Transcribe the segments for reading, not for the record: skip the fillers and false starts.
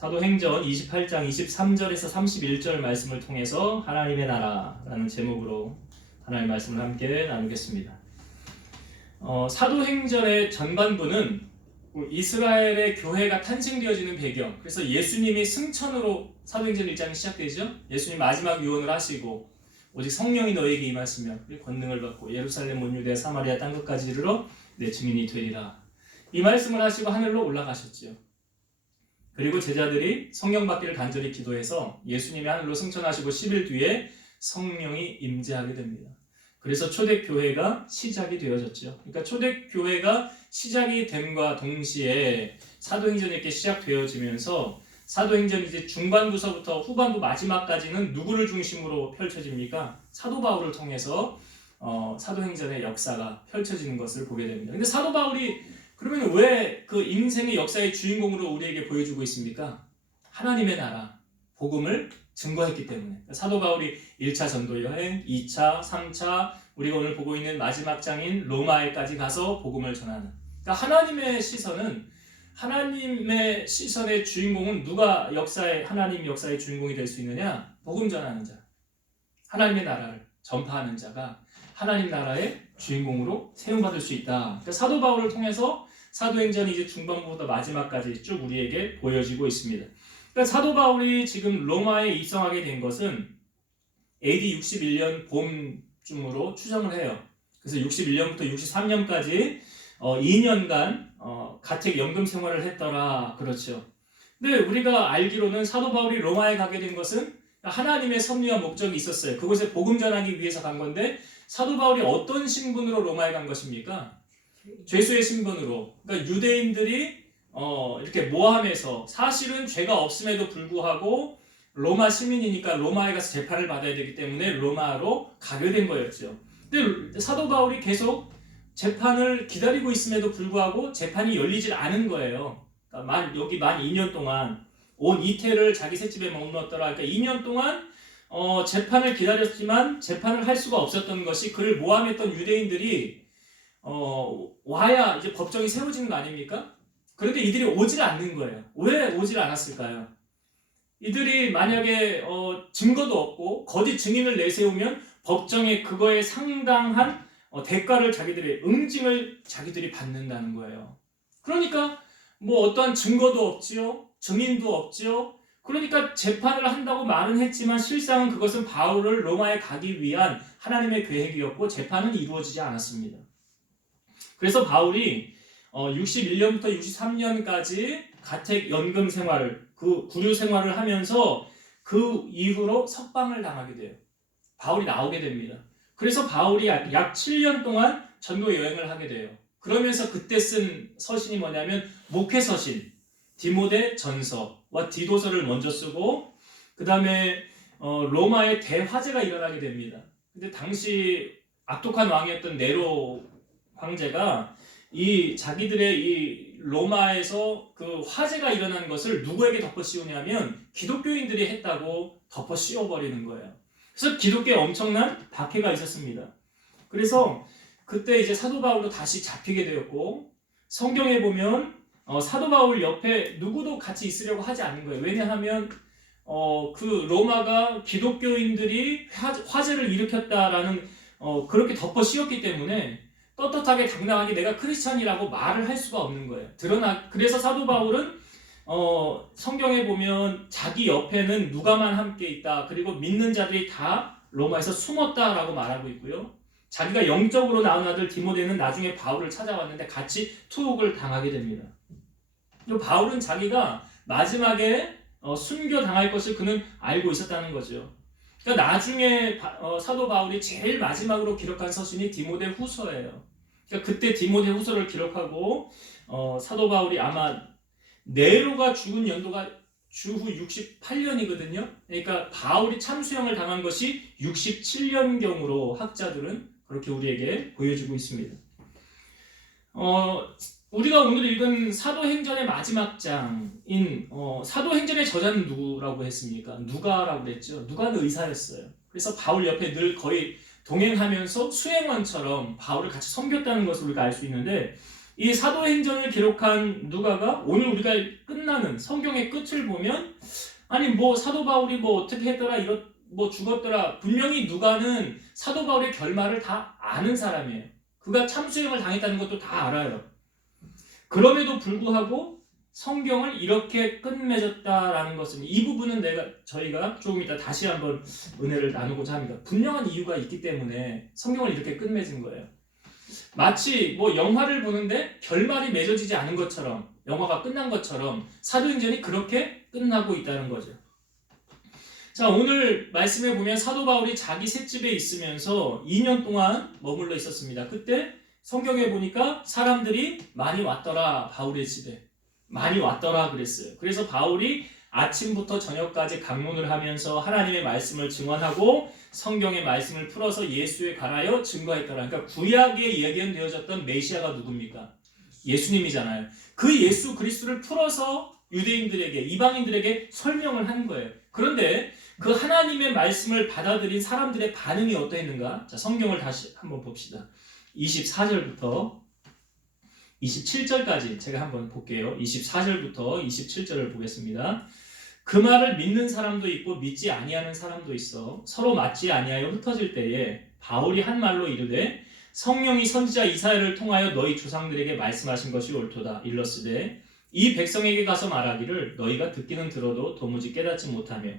사도행전 28장 23절에서 31절 말씀을 통해서 하나님의 나라라는 제목으로 하나님의 말씀을 함께 나누겠습니다. 사도행전의 전반부는 이스라엘의 교회가 탄생되어지는 배경, 그래서 예수님이 승천으로 사도행전 1장이 시작되죠. 예수님 마지막 유언을 하시고 오직 성령이 너에게 임하시면 권능을 받고 예루살렘 온 유대야 사마리아 땅끝까지 이르러 내 증인이 되리라. 이 말씀을 하시고 하늘로 올라가셨지요. 그리고 제자들이 성령 받기를 간절히 기도해서 예수님이 하늘로 승천하시고 10일 뒤에 성령이 임재하게 됩니다. 그래서 초대교회가 시작이 되어졌죠. 그러니까 초대교회가 시작이 됨과 동시에 사도행전이 이렇게 시작되어지면서 사도행전이 이제 중반부서부터 후반부 마지막까지는 누구를 중심으로 펼쳐집니까? 사도 바울을 통해서 사도행전의 역사가 펼쳐지는 것을 보게 됩니다. 근데 사도 바울이 그러면 왜 그 인생의 역사의 주인공으로 우리에게 보여주고 있습니까? 하나님의 나라, 복음을 증거했기 때문에. 사도 바울이 1차 전도 여행, 2차, 3차, 우리가 오늘 보고 있는 마지막 장인 로마에까지 가서 복음을 전하는. 그러니까 하나님의 시선의 주인공은 누가 하나님 역사의 주인공이 될 수 있느냐? 복음 전하는 자. 하나님의 나라를 전파하는 자가 하나님 나라의 주인공으로 세움받을 수 있다. 그러니까 사도 바울을 통해서 사도행전이 이제 중반부부터 마지막까지 쭉 우리에게 보여지고 있습니다. 그러니까 사도 바울이 지금 로마에 입성하게 된 것은 AD 61년 봄쯤으로 추정을 해요. 그래서 61년부터 63년까지 2년간 가택 연금 생활을 했더라. 그렇죠. 근데 우리가 알기로는 사도 바울이 로마에 가게 된 것은 하나님의 섭리와 목적이 있었어요. 그곳에 복음 전하기 위해서 간 건데 사도 바울이 어떤 신분으로 로마에 간 것입니까? 죄수의 신분으로. 그러니까 유대인들이 이렇게 모함해서 사실은 죄가 없음에도 불구하고 로마 시민이니까 로마에 가서 재판을 받아야 되기 때문에 로마로 가게 된 거였죠. 근데 사도 바울이 계속 재판을 기다리고 있음에도 불구하고 재판이 열리질 않은 거예요. 그러니까 여기 만 2년 동안 온 이태를 자기 셋집에 머물렀더라. 그러니까 2년 동안 재판을 기다렸지만 재판을 할 수가 없었던 것이 그를 모함했던 유대인들이 와야 이제 법정이 세워지는 거 아닙니까? 그런데 이들이 오질 않는 거예요. 왜 오질 않았을까요? 이들이 만약에 증거도 없고 거짓 증인을 내세우면 법정에 그거에 상당한 대가를 응징을 자기들이 받는다는 거예요. 그러니까 뭐 어떠한 증거도 없지요, 증인도 없지요. 그러니까 재판을 한다고 말은 했지만 실상은 그것은 바울을 로마에 가기 위한 하나님의 계획이었고 재판은 이루어지지 않았습니다. 그래서 바울이 61년부터 63년까지 가택 연금 생활을, 그 구류 생활을 하면서 그 이후로 석방을 당하게 돼요. 바울이 나오게 됩니다. 그래서 바울이 약 7년 동안 전도 여행을 하게 돼요. 그러면서 그때 쓴 서신이 뭐냐면 목회 서신, 디모데 전서와 디도서를 먼저 쓰고 그 다음에 로마에 대화재가 일어나게 됩니다. 근데 당시 악독한 왕이었던 네로 황제가 자기들의 이 로마에서 그 화재가 일어난 것을 누구에게 덮어 씌우냐면 기독교인들이 했다고 덮어 씌워버리는 거예요. 그래서 기독교에 엄청난 박해가 있었습니다. 그래서 그때 이제 사도 바울도 다시 잡히게 되었고 성경에 보면 사도 바울 옆에 누구도 같이 있으려고 하지 않는 거예요. 왜냐하면 그 로마가 기독교인들이 화재를 일으켰다라는 그렇게 덮어 씌웠기 때문에 떳떳하게 당당하게 내가 크리스찬이라고 말을 할 수가 없는 거예요. 그래서 사도 바울은 성경에 보면 자기 옆에는 누가만 함께 있다. 그리고 믿는 자들이 다 로마에서 숨었다라고 말하고 있고요. 자기가 영적으로 낳은 아들 디모데는 나중에 바울을 찾아왔는데 같이 투옥을 당하게 됩니다. 바울은 자기가 마지막에 순교당할 것을 그는 알고 있었다는 거죠. 그러니까 나중에 사도 바울이 제일 마지막으로 기록한 서신이 디모데 후서예요. 그러니까 그때 디모데 후서를 기록하고 사도 바울이 아마 네로가 죽은 연도가 주후 68년이거든요. 그러니까 바울이 참수형을 당한 것이 67년경으로 학자들은 그렇게 우리에게 보여주고 있습니다. 우리가 오늘 읽은 사도행전의 마지막 장인 사도행전의 저자는 누구라고 했습니까? 누가라고 그랬죠. 누가는 의사였어요. 그래서 바울 옆에 늘 거의 동행하면서 수행원처럼 바울을 같이 섬겼다는 것을 우리가 알 수 있는데 이 사도행전을 기록한 누가가 오늘 우리가 끝나는 성경의 끝을 보면 아니 뭐 사도 바울이 뭐 어떻게 했더라 이렇 뭐 죽었더라. 분명히 누가는 사도 바울의 결말을 다 아는 사람이에요. 그가 참수형을 당했다는 것도 다 알아요. 그럼에도 불구하고 성경을 이렇게 끝맺었다라는 것은 이 부분은 저희가 조금 이따 다시 한번 은혜를 나누고자 합니다. 분명한 이유가 있기 때문에 성경을 이렇게 끝맺은 거예요. 마치 뭐 영화를 보는데 결말이 맺어지지 않은 것처럼 영화가 끝난 것처럼 사도행전이 그렇게 끝나고 있다는 거죠. 자, 오늘 말씀에 보면 사도 바울이 자기 셋집에 있으면서 2년 동안 머물러 있었습니다. 그때 성경에 보니까 사람들이 많이 왔더라. 바울의 집에 많이 왔더라 그랬어요. 그래서 바울이 아침부터 저녁까지 강론을 하면서 하나님의 말씀을 증언하고 성경의 말씀을 풀어서 예수에 관하여 증거했더라. 그러니까 구약에 예견되어졌던 메시아가 누굽니까? 예수님이잖아요. 그 예수 그리스도를 풀어서 유대인들에게 이방인들에게 설명을 한 거예요. 그런데 그 하나님의 말씀을 받아들인 사람들의 반응이 어떠했는가? 자, 성경을 다시 한번 봅시다. 24절부터 27절까지 제가 한번 볼게요. 24절부터 27절을 보겠습니다. 그 말을 믿는 사람도 있고 믿지 아니하는 사람도 있어 서로 맞지 아니하여 흩어질 때에 바울이 한 말로 이르되 성령이 선지자 이사야를 통하여 너희 조상들에게 말씀하신 것이 옳도다. 일렀으되 이 백성에게 가서 말하기를 너희가 듣기는 들어도 도무지 깨닫지 못하며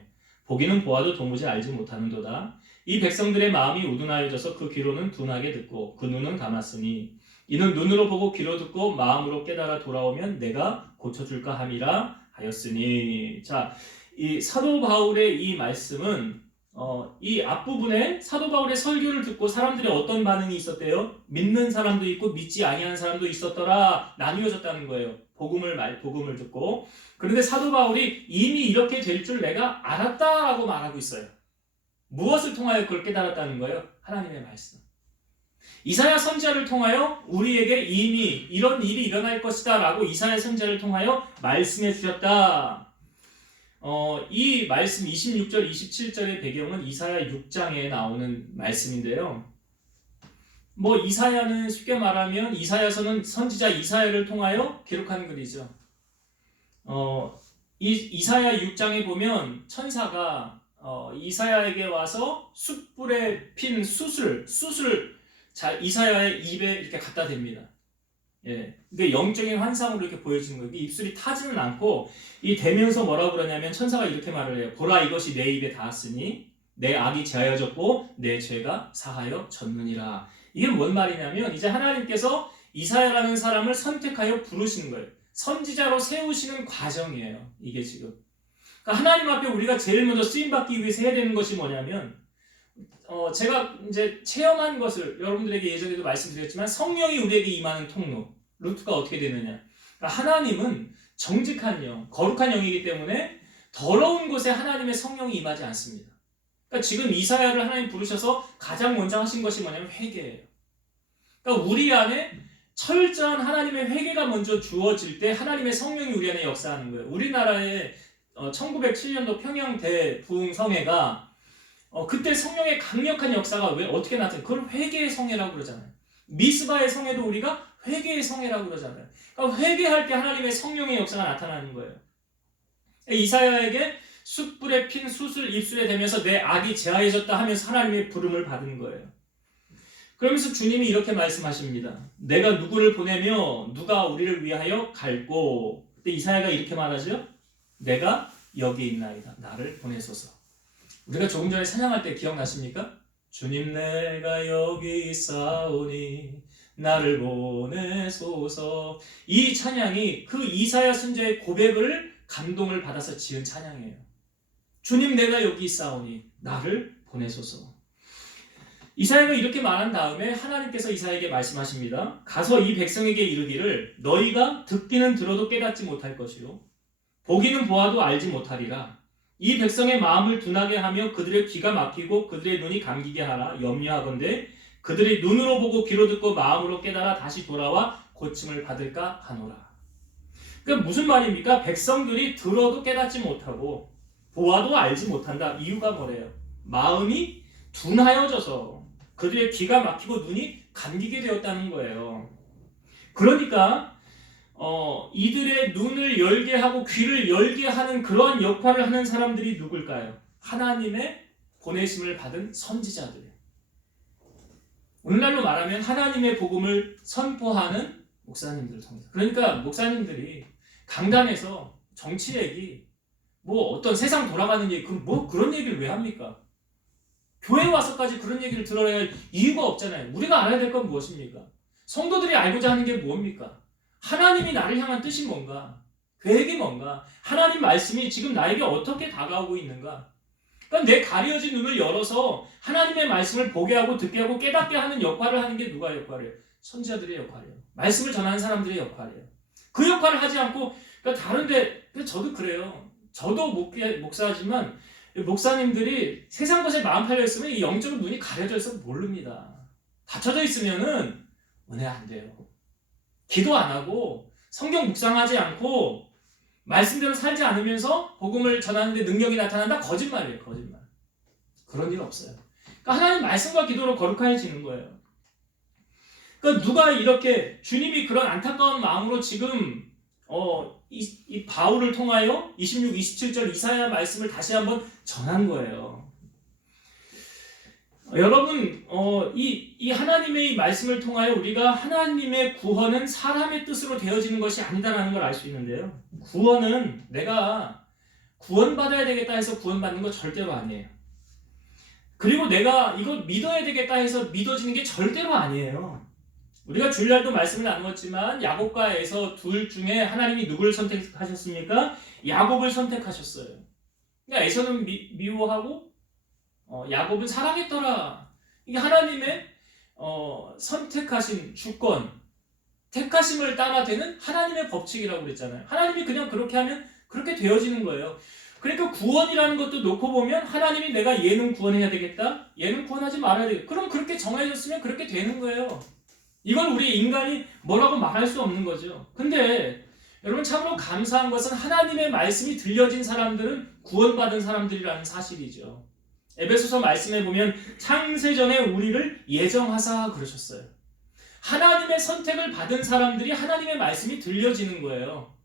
보기는 보아도 도무지 알지 못하는도다. 이 백성들의 마음이 우둔하여져서 그 귀로는 둔하게 듣고 그 눈은 감았으니 이는 눈으로 보고 귀로 듣고 마음으로 깨달아 돌아오면 내가 고쳐줄까 함이라 하였으니. 자, 이 사도 바울의 이 말씀은 이 앞부분에 사도 바울의 설교를 듣고 사람들이 어떤 반응이 있었대요? 믿는 사람도 있고 믿지 아니하는 사람도 있었더라. 나뉘어졌다는 거예요. 복음을 듣고. 그런데 사도 바울이 이미 이렇게 될 줄 내가 알았다라고 말하고 있어요. 무엇을 통하여 그걸 깨달았다는 거예요? 하나님의 말씀. 이사야 선지자를 통하여 우리에게 이미 이런 일이 일어날 것이다 라고 이사야 선지자를 통하여 말씀해 주셨다. 이 말씀 26절 27절의 배경은 이사야 6장에 나오는 말씀인데요. 뭐 이사야는 쉽게 말하면 이사야서는 선지자 이사야를 통하여 기록한 글이죠. 이사야 6장에 보면 천사가 이사야에게 와서 숯불에 핀 숯을 이사야의 입에 이렇게 갖다 댑니다. 예, 이게 영적인 환상으로 이렇게 보여지는 거예요. 입술이 타지는 않고 이 대면서 뭐라고 그러냐면 천사가 이렇게 말을 해요. 보라 이것이 내 입에 닿았으니 내 악이 제하여졌고 내 죄가 사하여졌느니라. 이게 뭔 말이냐면 이제 하나님께서 이사야라는 사람을 선택하여 부르시는 거예요. 선지자로 세우시는 과정이에요. 이게 지금. 그러니까 하나님 앞에 우리가 제일 먼저 쓰임받기 위해서 해야 되는 것이 뭐냐면 제가 이제 체험한 것을 여러분들에게 예전에도 말씀드렸지만 성령이 우리에게 임하는 통로 루트가 어떻게 되느냐. 그러니까 하나님은 정직한 영, 거룩한 영이기 때문에 더러운 곳에 하나님의 성령이 임하지 않습니다. 그러니까 지금 이사야를 하나님 부르셔서 가장 먼저 하신 것이 뭐냐면 회개예요. 그러니까 우리 안에 철저한 하나님의 회개가 먼저 주어질 때 하나님의 성령이 우리 안에 역사하는 거예요. 우리나라의 1907년도 평양 대부흥성회가 그때 성령의 강력한 역사가 왜 어떻게 나타나요? 그걸 회개의 성회라고 그러잖아요. 미스바의 성회도 우리가 회개의 성회라고 그러잖아요. 그러니까 회개할 때 하나님의 성령의 역사가 나타나는 거예요. 이사야에게 숯불에 핀 숯을 입술에 대면서 내 악이 제하여졌다 하면서 하나님의 부름을 받은 거예요. 그러면서 주님이 이렇게 말씀하십니다. 내가 누구를 보내며 누가 우리를 위하여 갈고. 그때 이사야가 이렇게 말하죠. 내가 여기 있나이다. 나를 보내소서. 우리가 조금 전에 찬양할 때 기억나십니까? 주님 내가 여기 있사오니 나를 보내소서. 이 찬양이 그 이사야 선지자의 고백을 감동을 받아서 지은 찬양이에요. 주님 내가 여기 있사오니 나를 보내소서. 이사야가 이렇게 말한 다음에 하나님께서 이사야에게 말씀하십니다. 가서 이 백성에게 이르기를 너희가 듣기는 들어도 깨닫지 못할 것이요 보기는 보아도 알지 못하리라. 이 백성의 마음을 둔하게 하며 그들의 귀가 막히고 그들의 눈이 감기게 하라. 염려하건대 그들이 눈으로 보고 귀로 듣고 마음으로 깨달아 다시 돌아와 고침을 받을까 하노라. 그러니까 무슨 말입니까? 백성들이 들어도 깨닫지 못하고 보아도 알지 못한다. 이유가 뭐래요? 마음이 둔하여져서 그들의 귀가 막히고 눈이 감기게 되었다는 거예요. 그러니까 이들의 눈을 열게 하고 귀를 열게 하는 그러한 역할을 하는 사람들이 누굴까요? 하나님의 보내심을 받은 선지자들이에요. 오늘날로 말하면 하나님의 복음을 선포하는 목사님들을 통해서. 그러니까 목사님들이 강단에서 정치 얘기, 뭐 어떤 세상 돌아가는 얘기, 뭐 그런 얘기를 왜 합니까? 교회 와서까지 그런 얘기를 들어야 할 이유가 없잖아요. 우리가 알아야 될 건 무엇입니까? 성도들이 알고자 하는 게 뭡니까? 하나님이 나를 향한 뜻이 뭔가? 계획이 뭔가? 하나님 말씀이 지금 나에게 어떻게 다가오고 있는가? 그러니까 내 가려진 눈을 열어서 하나님의 말씀을 보게 하고 듣게 하고 깨닫게 하는 역할을 하는 게 누가 역할이에요? 선지자들의 역할이에요. 말씀을 전하는 사람들의 역할이에요. 그 역할을 하지 않고 그러니까 다른데 저도 그래요. 저도 목사지만 목사님들이 세상 것에 마음 팔려 있으면 이 영적인 눈이 가려져 있어서 모릅니다. 닫혀져 있으면은 은혜 안 돼요. 기도 안 하고 성경 묵상하지 않고 말씀대로 살지 않으면서 복음을 전하는데 능력이 나타난다? 거짓말이에요. 거짓말. 그런 일 없어요. 그러니까 하나님 말씀과 기도로 거룩해지는 거예요. 그러니까 누가 이렇게 주님이 그런 안타까운 마음으로 지금 이 바울을 통하여 26, 27절 이사야 말씀을 다시 한번 전한 거예요. 여러분, 이 하나님의 이 말씀을 통하여 우리가 하나님의 구원은 사람의 뜻으로 되어지는 것이 아니다라는 걸 알 수 있는데요. 구원은 내가 구원받아야 되겠다 해서 구원받는 거 절대로 아니에요. 그리고 내가 이걸 믿어야 되겠다 해서 믿어지는 게 절대로 아니에요. 우리가 주일날도 말씀을 나누었지만 야곱과 에서 둘 중에 하나님이 누구를 선택하셨습니까? 야곱을 선택하셨어요. 그러니까 에서는 미워하고 야곱은 사랑했더라. 이게 하나님의 선택하신 주권, 택하심을 따라 되는 하나님의 법칙이라고 그랬잖아요. 하나님이 그냥 그렇게 하면 그렇게 되어지는 거예요. 그러니까 구원이라는 것도 놓고 보면 하나님이 내가 얘는 구원해야 되겠다, 얘는 구원하지 말아야 되겠다. 그럼 그렇게 정해졌으면 그렇게 되는 거예요. 이건 우리 인간이 뭐라고 말할 수 없는 거죠. 근데 여러분 참으로 감사한 것은 하나님의 말씀이 들려진 사람들은 구원받은 사람들이라는 사실이죠. 에베소서 말씀에 보면 창세전에 우리를 예정하사 그러셨어요. 하나님의 선택을 받은 사람들이 하나님의 말씀이 들려지는 거예요.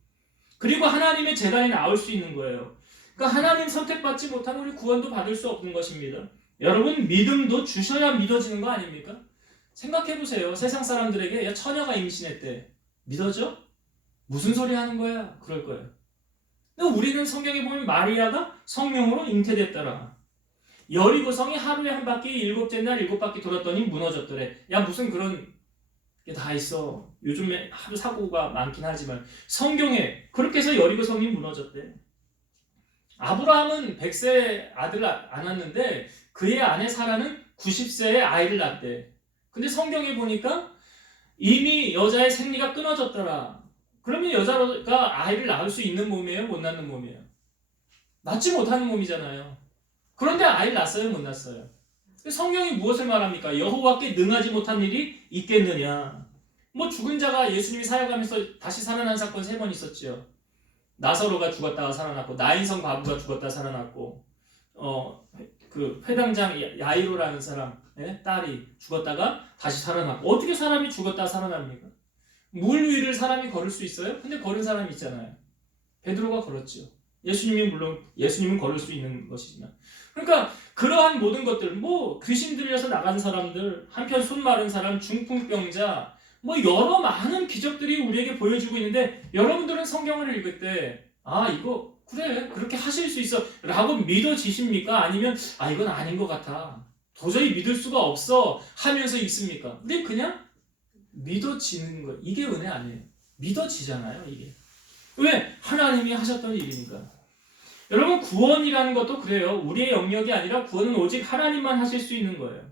그리고 하나님의 재단에 나올 수 있는 거예요. 그러니까 하나님 선택받지 못하면 우리 구원도 받을 수 없는 것입니다. 여러분 믿음도 주셔야 믿어지는 거 아닙니까? 생각해보세요. 세상 사람들에게 야 처녀가 임신했대. 믿어져? 무슨 소리 하는 거야? 그럴 거예요. 근데 우리는 성경에 보면 마리아가 성령으로 잉태됐더라. 여리고성이 하루에 한 바퀴 일곱째 날 7바퀴 돌았더니 무너졌더래. 야 무슨 그런 게 다 있어. 요즘에 하도 사고가 많긴 하지만 성경에 그렇게 해서 여리고성이 무너졌대. 아브라함은 100세 아들을 안 낳았는데 그의 아내 사라는 90세에 아이를 낳았대. 근데 성경에 보니까 이미 여자의 생리가 끊어졌더라. 그러면 여자가 아이를 낳을 수 있는 몸이에요? 못 낳는 몸이에요? 낳지 못하는 몸이잖아요. 그런데 아이를 낳았어요? 못 낳았어요? 성경이 무엇을 말합니까? 여호와께 능하지 못한 일이 있겠느냐. 뭐 죽은 자가 예수님이 사역하면서 다시 살아난 사건 3번 있었죠. 나사로가 죽었다가 살아났고 나인성 과부가 죽었다가 살아났고 그 회당장 야이로라는 사람 딸이 죽었다가 다시 살아났고 어떻게 사람이 죽었다가 살아납니까? 물 위를 사람이 걸을 수 있어요? 근데 걸은 사람이 있잖아요. 베드로가 걸었죠. 예수님은 걸을 수 있는 것이지만 그러니까 그러한 모든 것들 뭐 귀신 들려서 나간 사람들 한편 손 마른 사람 중풍병자 뭐 여러 많은 기적들이 우리에게 보여주고 있는데 여러분들은 성경을 읽을 때 아 이거 그래 그렇게 하실 수 있어 라고 믿어지십니까? 아니면 아 이건 아닌 것 같아 도저히 믿을 수가 없어 하면서 있습니까? 근데 그냥 믿어지는 거 이게 은혜 아니에요. 믿어지잖아요 이게. 왜? 하나님이 하셨던 일이니까. 여러분 구원이라는 것도 그래요. 우리의 영역이 아니라 구원은 오직 하나님만 하실 수 있는 거예요.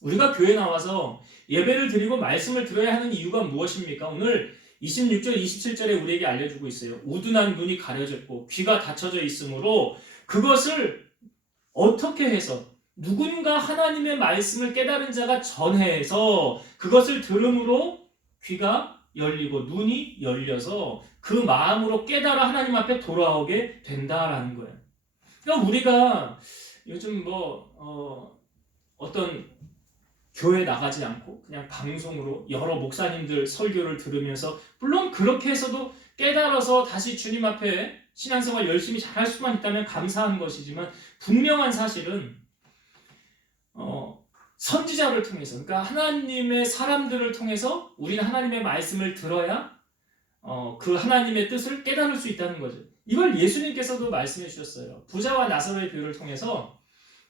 우리가 교회 나와서 예배를 드리고 말씀을 들어야 하는 이유가 무엇입니까? 오늘 26절, 27절에 우리에게 알려주고 있어요. 우둔한 눈이 가려졌고 귀가 닫혀져 있으므로 그것을 어떻게 해서 누군가 하나님의 말씀을 깨달은 자가 전해서 그것을 들음으로 귀가 열리고 눈이 열려서 그 마음으로 깨달아 하나님 앞에 돌아오게 된다라는 거예요. 그러니까 우리가 요즘 어떤 교회 나가지 않고 그냥 방송으로 여러 목사님들 설교를 들으면서, 물론 그렇게 해서도 깨달아서 다시 주님 앞에 신앙생활 열심히 잘할 수만 있다면 감사한 것이지만, 분명한 사실은 선지자를 통해서, 그러니까 하나님의 사람들을 통해서 우리는 하나님의 말씀을 들어야 그 하나님의 뜻을 깨달을 수 있다는 거죠. 이걸 예수님께서도 말씀해 주셨어요. 부자와 나사로의 비유를 통해서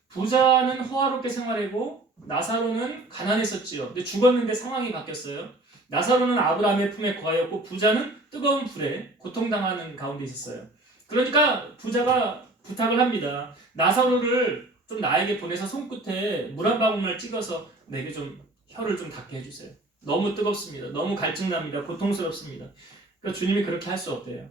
부자는 호화롭게 생활하고 나사로는 가난했었지요. 근데 죽었는데 상황이 바뀌었어요. 나사로는 아브라함의 품에 거하였고 부자는 뜨거운 불에 고통당하는 가운데 있었어요. 그러니까 부자가 부탁을 합니다. 나사로를 좀 나에게 보내서 손끝에 물 한 방울만 찍어서 내게 좀 혀를 좀 닿게 해주세요. 너무 뜨겁습니다. 너무 갈증납니다. 고통스럽습니다. 그러니까 주님이 그렇게 할 수 없대요.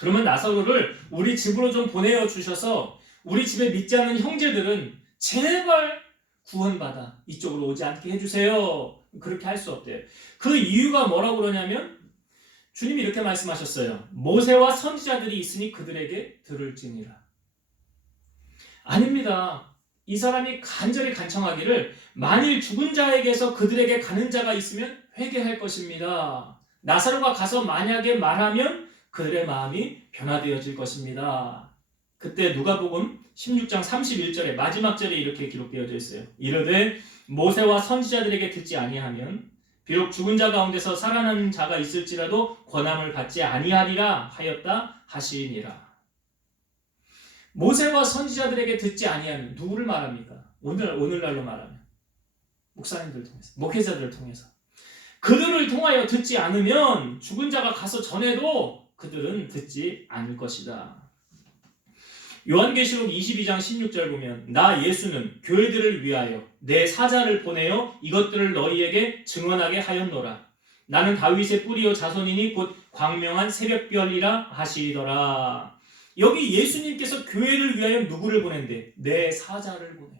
그러면 나사로를 우리 집으로 좀 보내어 주셔서 우리 집에 믿지 않는 형제들은 제발 구원받아 이쪽으로 오지 않게 해주세요. 그렇게 할 수 없대요. 그 이유가 뭐라고 그러냐면 주님이 이렇게 말씀하셨어요. 모세와 선지자들이 있으니 그들에게 들을지니라. 아닙니다. 이 사람이 간절히 간청하기를 만일 죽은 자에게서 그들에게 가는 자가 있으면 회개할 것입니다. 나사로가 가서 만약에 말하면 그들의 마음이 변화되어질 것입니다. 그때 누가복음 16장 31절에 마지막 절에 이렇게 기록되어져 있어요. 이르되 모세와 선지자들에게 듣지 아니하면 비록 죽은 자 가운데서 살아나는 자가 있을지라도 권함을 받지 아니하리라 하였다 하시니라. 모세와 선지자들에게 듣지 아니하면 누구를 말합니까? 오늘날로 말하면 목사님들 통해서, 목회자들을 통해서. 그들을 통하여 듣지 않으면 죽은 자가 가서 전해도 그들은 듣지 않을 것이다. 요한계시록 22장 16절 보면 나 예수는 교회들을 위하여 내 사자를 보내어 이것들을 너희에게 증언하게 하였노라. 나는 다윗의 뿌리요 자손이니 곧 광명한 새벽별이라 하시더라. 여기 예수님께서 교회를 위하여 누구를 보낸대? 내 사자를 보내요.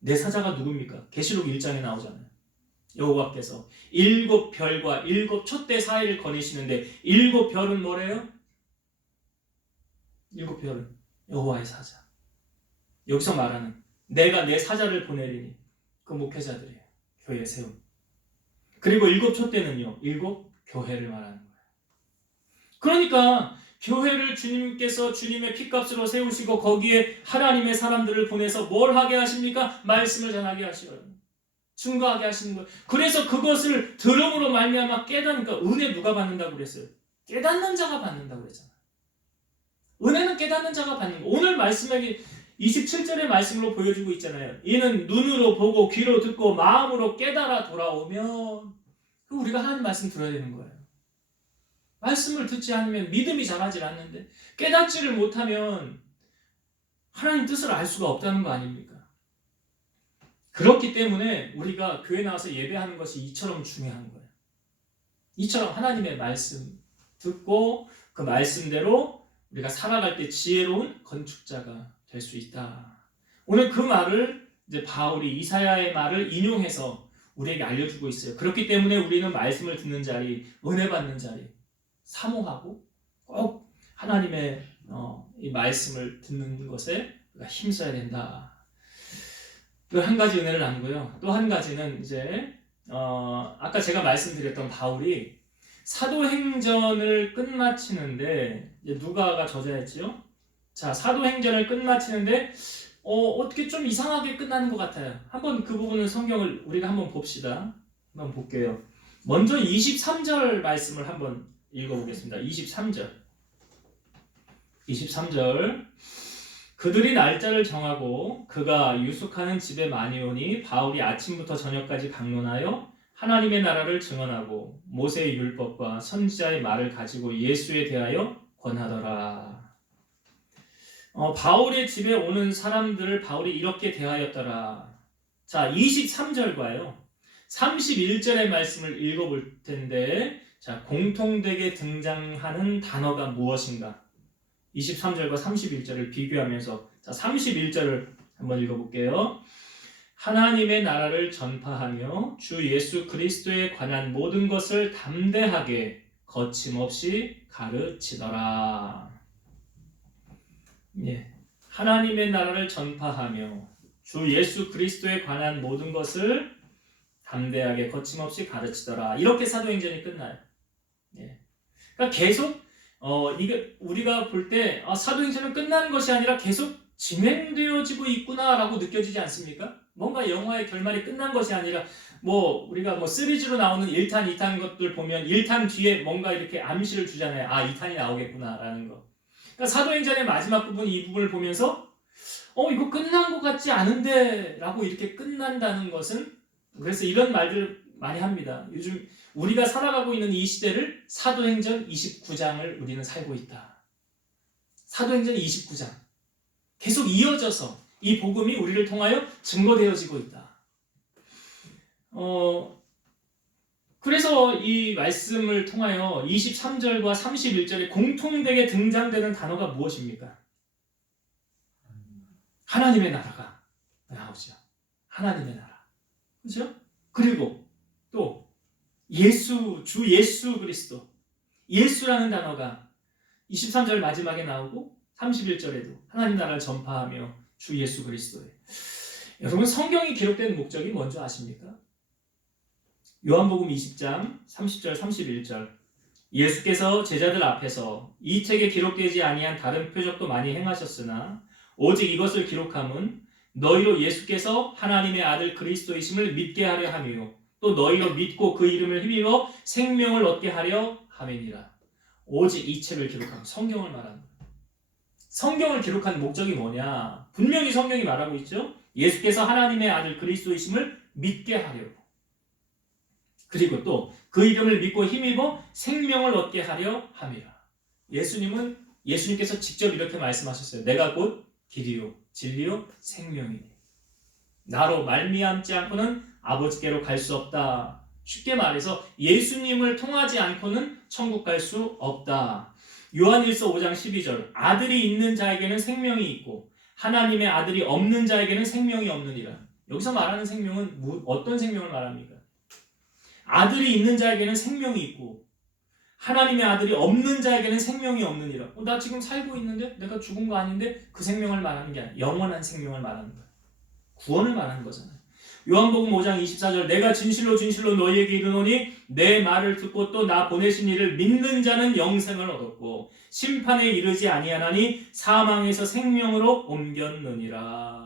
내 사자가 누굽니까? 계시록 1장에 나오잖아요. 여호와께서 7별과 7 촛대 사이를 거니시는데 7별은 뭐래요? 7별은 여호와의 사자. 여기서 말하는 내가 내 사자를 보내리니 그 목회자들이에요. 교회에 세운. 그리고 7 촛대는요. 7 교회를 말하는 거예요. 그러니까 교회를 주님께서 주님의 피값으로 세우시고 거기에 하나님의 사람들을 보내서 뭘 하게 하십니까? 말씀을 전하게 하시어요. 증거하게 하시는 거예요. 그래서 그것을 들음으로 말미암아 깨닫으니까 은혜 누가 받는다고 그랬어요? 깨닫는 자가 받는다고 그랬잖아요. 은혜는 깨닫는 자가 받는 거예요. 오늘 말씀에 27절의 말씀으로 보여주고 있잖아요. 이는 눈으로 보고 귀로 듣고 마음으로 깨달아 돌아오면 우리가 하나님 말씀 들어야 되는 거예요. 말씀을 듣지 않으면 믿음이 자라질 않는데 깨닫지를 못하면 하나님 뜻을 알 수가 없다는 거 아닙니까? 그렇기 때문에 우리가 교회 나와서 예배하는 것이 이처럼 중요한 거예요. 이처럼 하나님의 말씀 듣고 그 말씀대로 우리가 살아갈 때 지혜로운 건축자가 될 수 있다. 오늘 그 말을 이제 바울이 이사야의 말을 인용해서 우리에게 알려주고 있어요. 그렇기 때문에 우리는 말씀을 듣는 자리, 은혜 받는 자리 사모하고 꼭 하나님의 이 말씀을 듣는 것에 우리가 힘써야 된다. 또 한 가지 은혜를 나누고요. 또 한 가지는 이제 아까 제가 말씀드렸던 바울이 사도행전을 끝마치는데 이제 누가가 저자였지요. 자, 사도행전을 끝마치는데 어떻게 좀 이상하게 끝나는 것 같아요. 한번 그 부분은 성경을 우리가 한번 봅시다. 한번 볼게요. 먼저 23절 말씀을 한번 읽어보겠습니다. 23절 그들이 날짜를 정하고 그가 유숙하는 집에 많이 오니 바울이 아침부터 저녁까지 방문하여 하나님의 나라를 증언하고 모세의 율법과 선지자의 말을 가지고 예수에 대하여 권하더라. 바울의 집에 오는 사람들을 바울이 이렇게 대하였더라. 자, 23절과요 31절의 말씀을 읽어볼 텐데, 자, 공통되게 등장하는 단어가 무엇인가? 23절과 31절을 비교하면서, 자, 31절을 한번 읽어볼게요. 하나님의 나라를 전파하며 주 예수 그리스도에 관한 모든 것을 담대하게 거침없이 가르치더라. 예, 하나님의 나라를 전파하며 주 예수 그리스도에 관한 모든 것을 담대하게 거침없이 가르치더라. 이렇게 사도행전이 끝나요. 예. 그러니까 계속 이게 우리가 볼 때 사도행전은 끝나는 것이 아니라 계속 진행되어지고 있구나라고 느껴지지 않습니까? 뭔가 영화의 결말이 끝난 것이 아니라 우리가 시리즈로 나오는 1탄, 2탄 것들 보면 1탄 뒤에 뭔가 이렇게 암시를 주잖아요. 2탄이 나오겠구나라는 거. 그러니까 사도행전의 마지막 부분, 이 부분을 보면서 이거 끝난 것 같지 않은데 라고 이렇게 끝난다는 것은, 그래서 이런 말들을 많이 합니다. 요즘 우리가 살아가고 있는 이 시대를 사도행전 29장을 우리는 살고 있다. 사도행전 29장 계속 이어져서 이 복음이 우리를 통하여 증거되어지고 있다. 그래서 이 말씀을 통하여 23절과 31절에 공통되게 등장되는 단어가 무엇입니까? 하나님의 나라가 나오죠. 하나님의 나라. 그렇죠? 그리고 또 주 예수 그리스도. 예수라는 단어가 23절 마지막에 나오고 31절에도 하나님 나라를 전파하며 주 예수 그리스도예요. 여러분, 성경이 기록된 목적이 뭔지 아십니까? 요한복음 20장 30절 31절. 예수께서 제자들 앞에서 이 책에 기록되지 아니한 다른 표적도 많이 행하셨으나 오직 이것을 기록함은 너희로 예수께서 하나님의 아들 그리스도이심을 믿게 하려 함이요 또 너희로 믿고 그 이름을 힘입어 생명을 얻게 하려 함이니라. 오직 이 책을 기록함. 성경을 말하는 거예요. 성경을 기록한 목적이 뭐냐? 분명히 성경이 말하고 있죠. 예수께서 하나님의 아들 그리스도이심을 믿게 하려고. 그리고 또 그 이름을 믿고 힘입어 생명을 얻게 하려 함이라. 예수님께서 직접 이렇게 말씀하셨어요. 내가 곧 길이요 진리요 생명이니 나로 말미암지 않고는 아버지께로 갈 수 없다. 쉽게 말해서 예수님을 통하지 않고는 천국 갈 수 없다. 요한일서 5장 12절. 아들이 있는 자에게는 생명이 있고 하나님의 아들이 없는 자에게는 생명이 없느니라. 여기서 말하는 생명은 어떤 생명을 말합니까? 아들이 있는 자에게는 생명이 있고 하나님의 아들이 없는 자에게는 생명이 없느니라. 나 지금 살고 있는데 내가 죽은 거 아닌데 그 생명을 말하는 게 아니라 영원한 생명을 말하는 거야. 구원을 말하는 거잖아요. 요한복음 5장 24절. 내가 진실로 진실로 너희에게 이르노니 내 말을 듣고 또 나 보내신 이를 믿는 자는 영생을 얻었고 심판에 이르지 아니하나니 사망에서 생명으로 옮겼느니라.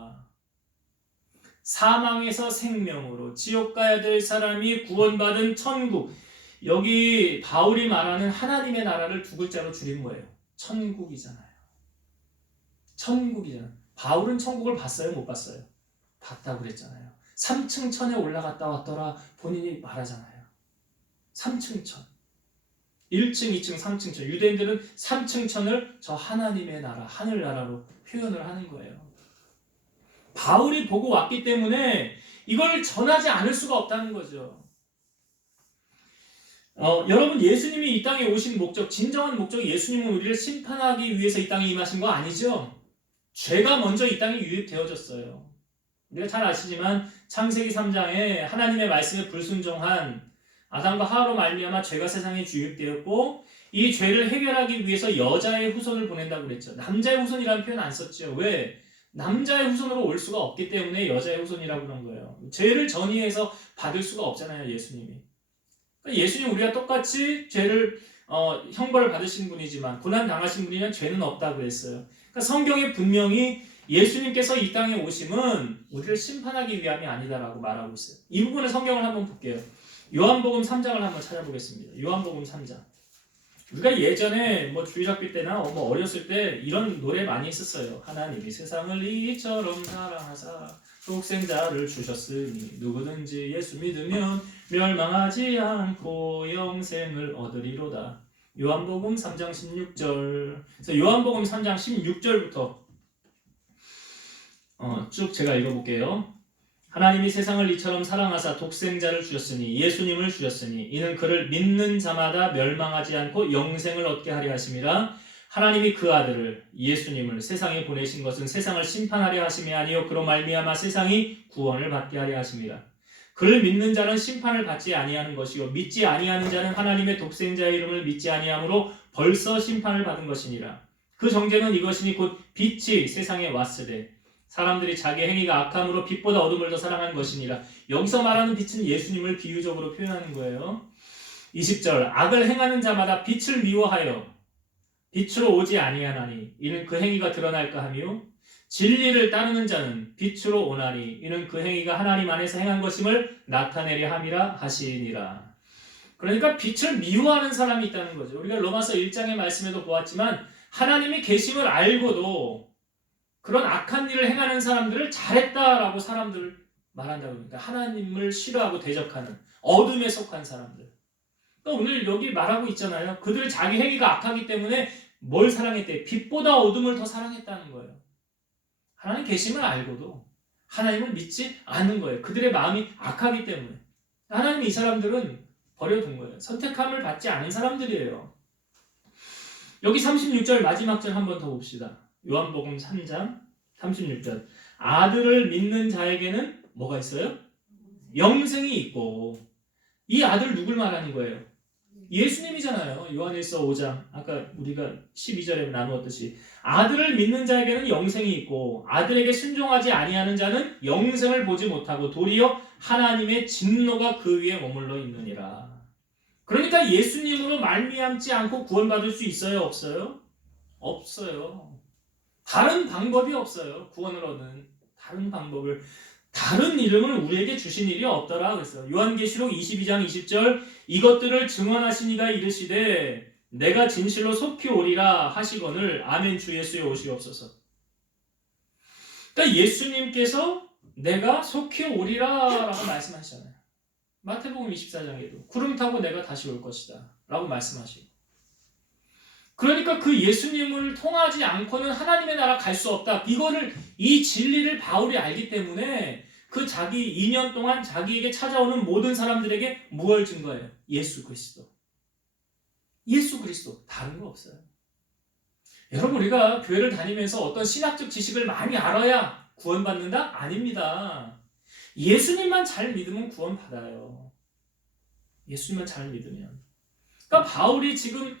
사망에서 생명으로 지옥 가야 될 사람이 구원받은 천국. 여기 바울이 말하는 하나님의 나라를 두 글자로 줄인 거예요. 천국이잖아요. 천국이잖아요. 바울은 천국을 봤어요? 못 봤어요? 봤다고 그랬잖아요. 3층 천에 올라갔다 왔더라 본인이 말하잖아요. 3층 천. 1층, 2층, 3층 천. 유대인들은 3층 천을 저 하나님의 나라, 하늘나라로 표현을 하는 거예요. 바울이 보고 왔기 때문에 이걸 전하지 않을 수가 없다는 거죠. 여러분, 예수님이 이 땅에 오신 목적, 진정한 목적이 예수님은 우리를 심판하기 위해서 이 땅에 임하신 거 아니죠? 죄가 먼저 이 땅에 유입되어졌어요. 우리가 잘 아시지만 창세기 3장에 하나님의 말씀에 불순종한 아담과 하와로 말미암아 죄가 세상에 유입되었고 이 죄를 해결하기 위해서 여자의 후손을 보낸다고 그랬죠. 남자의 후손이라는 표현 안 썼죠. 왜? 남자의 후손으로 올 수가 없기 때문에 여자의 후손이라고 그런 거예요. 죄를 전이해서 받을 수가 없잖아요, 예수님이. 그러니까 예수님 우리가 똑같이 죄를 형벌을 받으신 분이지만 고난 당하신 분이면 죄는 없다고 했어요. 그러니까 성경에 분명히 예수님께서 이 땅에 오심은 우리를 심판하기 위함이 아니다라고 말하고 있어요. 이 부분의 성경을 한번 볼게요. 요한복음 3장을 한번 찾아보겠습니다. 요한복음 3장. 우리가 예전에 주일학교 때나 어렸을 때 이런 노래 많이 했었어요. 하나님이 세상을 이처럼 사랑하사 독생자를 주셨으니 누구든지 예수 믿으면 멸망하지 않고 영생을 얻으리로다. 요한복음 3장 16절. 그래서 요한복음 3장 16절부터 쭉 제가 읽어볼게요. 하나님이 세상을 이처럼 사랑하사 독생자를 주셨으니 예수님을 주셨으니 이는 그를 믿는 자마다 멸망하지 않고 영생을 얻게 하려 하심이라. 하나님이 그 아들을 예수님을 세상에 보내신 것은 세상을 심판하려 하심이 아니요 그로 말미암아 세상이 구원을 받게 하려 하심이라. 그를 믿는 자는 심판을 받지 아니하는 것이요 믿지 아니하는 자는 하나님의 독생자의 이름을 믿지 아니하므로 벌써 심판을 받은 것이니라. 그 정죄는 이것이니 곧 빛이 세상에 왔으되 사람들이 자기 행위가 악함으로 빛보다 어둠을 더 사랑한 것이니라. 여기서 말하는 빛은 예수님을 비유적으로 표현하는 거예요. 20절 악을 행하는 자마다 빛을 미워하여 빛으로 오지 아니하나니 이는 그 행위가 드러날까 하며 진리를 따르는 자는 빛으로 오나니 이는 그 행위가 하나님 안에서 행한 것임을 나타내려 함이라 하시니라. 그러니까 빛을 미워하는 사람이 있다는 거죠. 우리가 로마서 1장의 말씀에도 보았지만 하나님이 계심을 알고도 그런 악한 일을 행하는 사람들을 잘했다라고 사람들을 말한다고 합니다. 하나님을 싫어하고 대적하는 어둠에 속한 사람들. 그러니까 오늘 여기 말하고 있잖아요. 그들 자기 행위가 악하기 때문에 뭘 사랑했대? 빛보다 어둠을 더 사랑했다는 거예요. 하나님 계심을 알고도 하나님을 믿지 않는 거예요. 그들의 마음이 악하기 때문에. 하나님이 이 사람들은 버려둔 거예요. 선택함을 받지 않은 사람들이에요. 여기 36절 마지막 절 한번 더 봅시다. 요한복음 3장 36절. 아들을 믿는 자에게는 뭐가 있어요? 영생이 있고. 이 아들 누굴 말하는 거예요? 예수님이잖아요. 요한일서 5장 아까 우리가 12절에 나누었듯이 아들을 믿는 자에게는 영생이 있고 아들에게 순종하지 아니하는 자는 영생을 보지 못하고 도리어 하나님의 진노가 그 위에 머물러 있느니라. 그러니까 예수님으로 말미암지 않고 구원받을 수 있어요? 없어요? 없어요. 다른 방법이 없어요. 구원을 얻는 다른 방법을 다른 이름을 우리에게 주신 일이 없더라 그랬어요. 요한계시록 22장 20절 이것들을 증언하신 이가 이르시되 내가 진실로 속히 오리라 하시거늘 아멘 주 예수의 오시옵소서. 그러니까 예수님께서 내가 속히 오리라 라고 말씀하시잖아요. 마태복음 24장에도 구름 타고 내가 다시 올 것이다 라고 말씀하시고 그러니까 그 예수님을 통하지 않고는 하나님의 나라 갈 수 없다. 이 진리를 바울이 알기 때문에 그 자기 2년 동안 자기에게 찾아오는 모든 사람들에게 무엇을 준 거예요? 예수 그리스도. 예수 그리스도. 다른 거 없어요. 여러분 우리가 교회를 다니면서 어떤 신학적 지식을 많이 알아야 구원받는다? 아닙니다. 예수님만 잘 믿으면 구원받아요. 예수님만 잘 믿으면. 그러니까 바울이 지금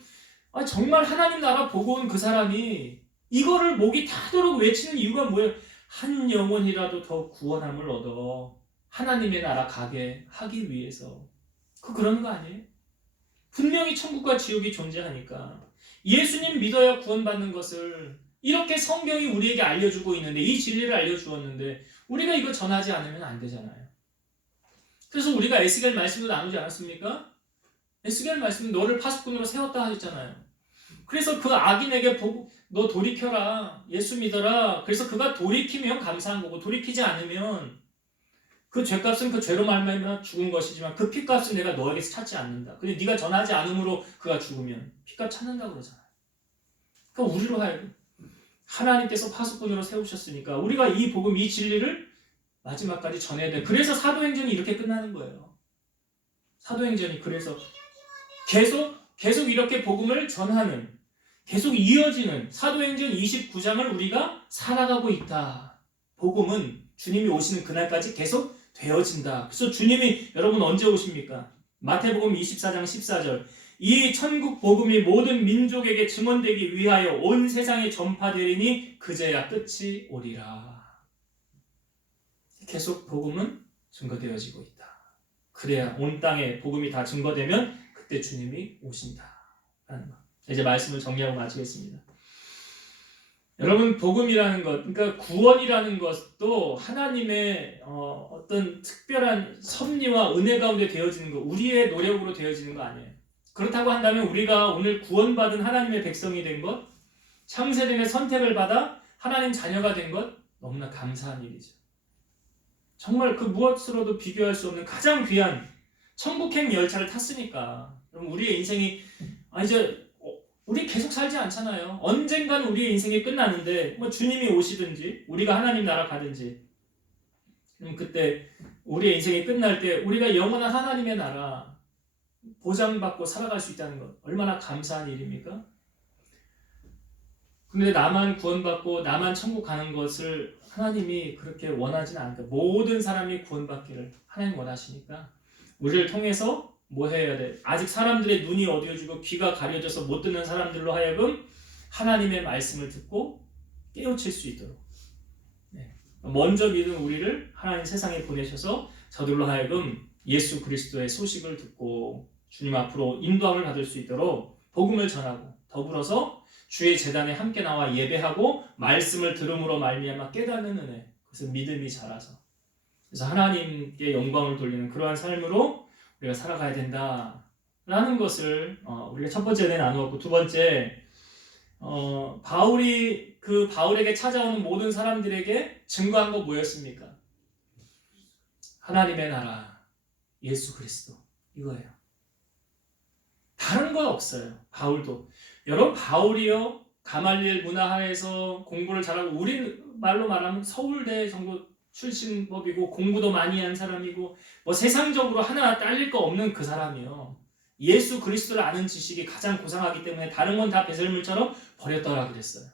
정말 하나님 나라 보고 온 그 사람이 이거를 목이 타도록 외치는 이유가 뭐예요? 한 영혼이라도 더 구원함을 얻어 하나님의 나라 가게 하기 위해서. 그러는 거 아니에요? 분명히 천국과 지옥이 존재하니까 예수님 믿어야 구원받는 것을 이렇게 성경이 우리에게 알려주고 있는데 이 진리를 알려주었는데 우리가 이거 전하지 않으면 안 되잖아요. 그래서 우리가 에스겔 말씀도 나누지 않았습니까? 에스겔 말씀은 너를 파수꾼으로 세웠다 하셨잖아요. 그래서 그 악인에게 보고 너 돌이켜라. 예수 믿어라. 그래서 그가 돌이키면 감사한 거고 돌이키지 않으면 그 죄값은 그 죄로 말미암아 죽은 것이지만 그 피값은 내가 너에게서 찾지 않는다. 근데 네가 전하지 않음으로 그가 죽으면 피값 찾는다고 그러잖아요. 그러니까 우리로 하여금 하나님께서 파수꾼으로 세우셨으니까 우리가 이 복음, 이 진리를 마지막까지 전해야 돼. 그래서 사도행전이 이렇게 끝나는 거예요. 사도행전이 그래서 계속 이렇게 복음을 전하는, 계속 이어지는 사도행전 29장을 우리가 살아가고 있다. 복음은 주님이 오시는 그날까지 계속 되어진다. 그래서 주님이 여러분 언제 오십니까? 마태복음 24장 14절 이 천국 복음이 모든 민족에게 증언되기 위하여 온 세상에 전파되리니 그제야 끝이 오리라. 계속 복음은 증거되어지고 있다. 그래야 온 땅에 복음이 다 증거되면 그때 주님이 오신다. 이제 말씀을 정리하고 마치겠습니다. 여러분 복음이라는 것, 그러니까 구원이라는 것도 하나님의 어떤 특별한 섭리와 은혜 가운데 되어지는 것, 우리의 노력으로 되어지는 거 아니에요. 그렇다고 한다면 우리가 오늘 구원받은 하나님의 백성이 된 것, 창세됨의 선택을 받아 하나님 자녀가 된 것, 너무나 감사한 일이죠. 정말 그 무엇으로도 비교할 수 없는 가장 귀한 천국행 열차를 탔으니까. 그럼 우리의 인생이 이제 우리 계속 살지 않잖아요. 언젠가는 우리의 인생이 끝나는데 뭐 주님이 오시든지 우리가 하나님 나라 가든지 그럼 그때 우리의 인생이 끝날 때 우리가 영원한 하나님의 나라 보장받고 살아갈 수 있다는 것 얼마나 감사한 일입니까? 근데 나만 구원받고 나만 천국 가는 것을 하나님이 그렇게 원하지는 않다. 모든 사람이 구원받기를 하나님 원하시니까 우리를 통해서 뭐 해야 돼? 아직 사람들의 눈이 어두워지고 귀가 가려져서 못 듣는 사람들로 하여금 하나님의 말씀을 듣고 깨우칠 수 있도록 먼저 믿은 우리를 하나님 세상에 보내셔서 저들로 하여금 예수 그리스도의 소식을 듣고 주님 앞으로 인도함을 받을 수 있도록 복음을 전하고 더불어서 주의 제단에 함께 나와 예배하고 말씀을 들음으로 말미암아 깨닫는 은혜, 그것은 믿음이 자라서, 그래서 하나님께 영광을 돌리는 그러한 삶으로 우리가 살아가야 된다라는 것을 우리가 첫 번째 나누었고, 두 번째 바울에게 찾아오는 모든 사람들에게 증거한 거 뭐였습니까? 하나님의 나라, 예수 그리스도, 이거예요. 다른 건 없어요. 바울도. 여러분, 바울이요, 가말리엘 문화하에서 공부를 잘하고, 우리 말로 말하면 서울대 정도 출신법이고 공부도 많이 한 사람이고 뭐 세상적으로 하나 딸릴 거 없는 그 사람이요, 예수 그리스도를 아는 지식이 가장 고상하기 때문에 다른 건 다 배설물처럼 버렸더라 그랬어요.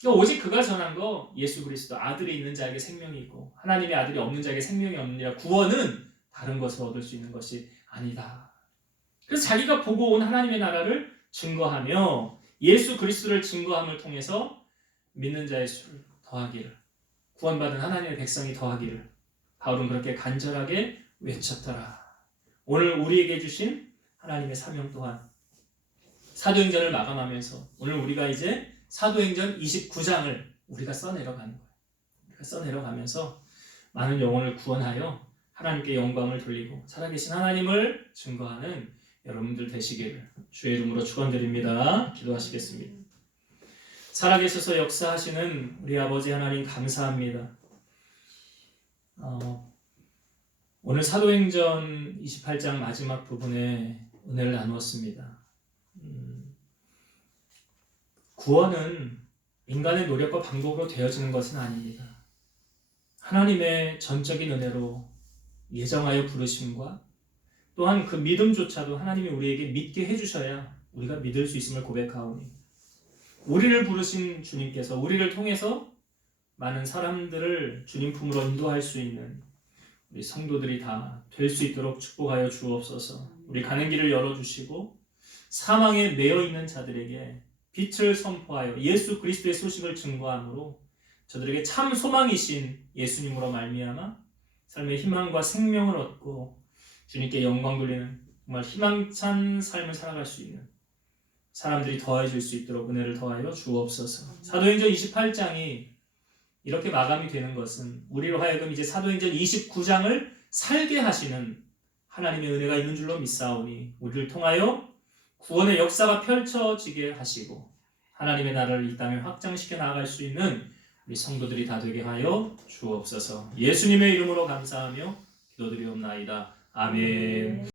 그러니까 오직 그가 전한 거, 예수 그리스도, 아들이 있는 자에게 생명이 있고 하나님의 아들이 없는 자에게 생명이 없느니라. 구원은 다른 것을 얻을 수 있는 것이 아니다. 그래서 자기가 보고 온 하나님의 나라를 증거하며 예수 그리스도를 증거함을 통해서 믿는 자의 수를 더하기를, 구원받은 하나님의 백성이 더하기를 바울은 그렇게 간절하게 외쳤더라. 오늘 우리에게 주신 하나님의 사명 또한 사도행전을 마감하면서 오늘 우리가 이제 사도행전 29장을 우리가 써내려가는 거예요. 우리가 써내려가면서 많은 영혼을 구원하여 하나님께 영광을 돌리고 살아계신 하나님을 증거하는 여러분들 되시기를 주의 이름으로 축원드립니다. 기도하시겠습니다. 살아계셔서 역사하시는 우리 아버지 하나님 감사합니다. 오늘 사도행전 28장 마지막 부분에 은혜를 나누었습니다. 구원은 인간의 노력과 방법으로 되어지는 것은 아닙니다. 하나님의 전적인 은혜로 예정하여 부르심과 또한 그 믿음조차도 하나님이 우리에게 믿게 해주셔야 우리가 믿을 수 있음을 고백하오니, 우리를 부르신 주님께서 우리를 통해서 많은 사람들을 주님 품으로 인도할 수 있는 우리 성도들이 다 될 수 있도록 축복하여 주옵소서. 우리 가는 길을 열어주시고 사망에 매여 있는 자들에게 빛을 선포하여 예수 그리스도의 소식을 증거함으로 저들에게 참 소망이신 예수님으로 말미암아 삶의 희망과 생명을 얻고 주님께 영광 돌리는 정말 희망찬 삶을 살아갈 수 있는 사람들이 더해질 수 있도록 은혜를 더하여 주옵소서. 사도행전 28장이 이렇게 마감이 되는 것은 우리로 하여금 이제 사도행전 29장을 살게 하시는 하나님의 은혜가 있는 줄로 믿사오니 우리를 통하여 구원의 역사가 펼쳐지게 하시고 하나님의 나라를 이 땅에 확장시켜 나아갈 수 있는 우리 성도들이 다 되게 하여 주옵소서. 예수님의 이름으로 감사하며 기도드리옵나이다. 아멘.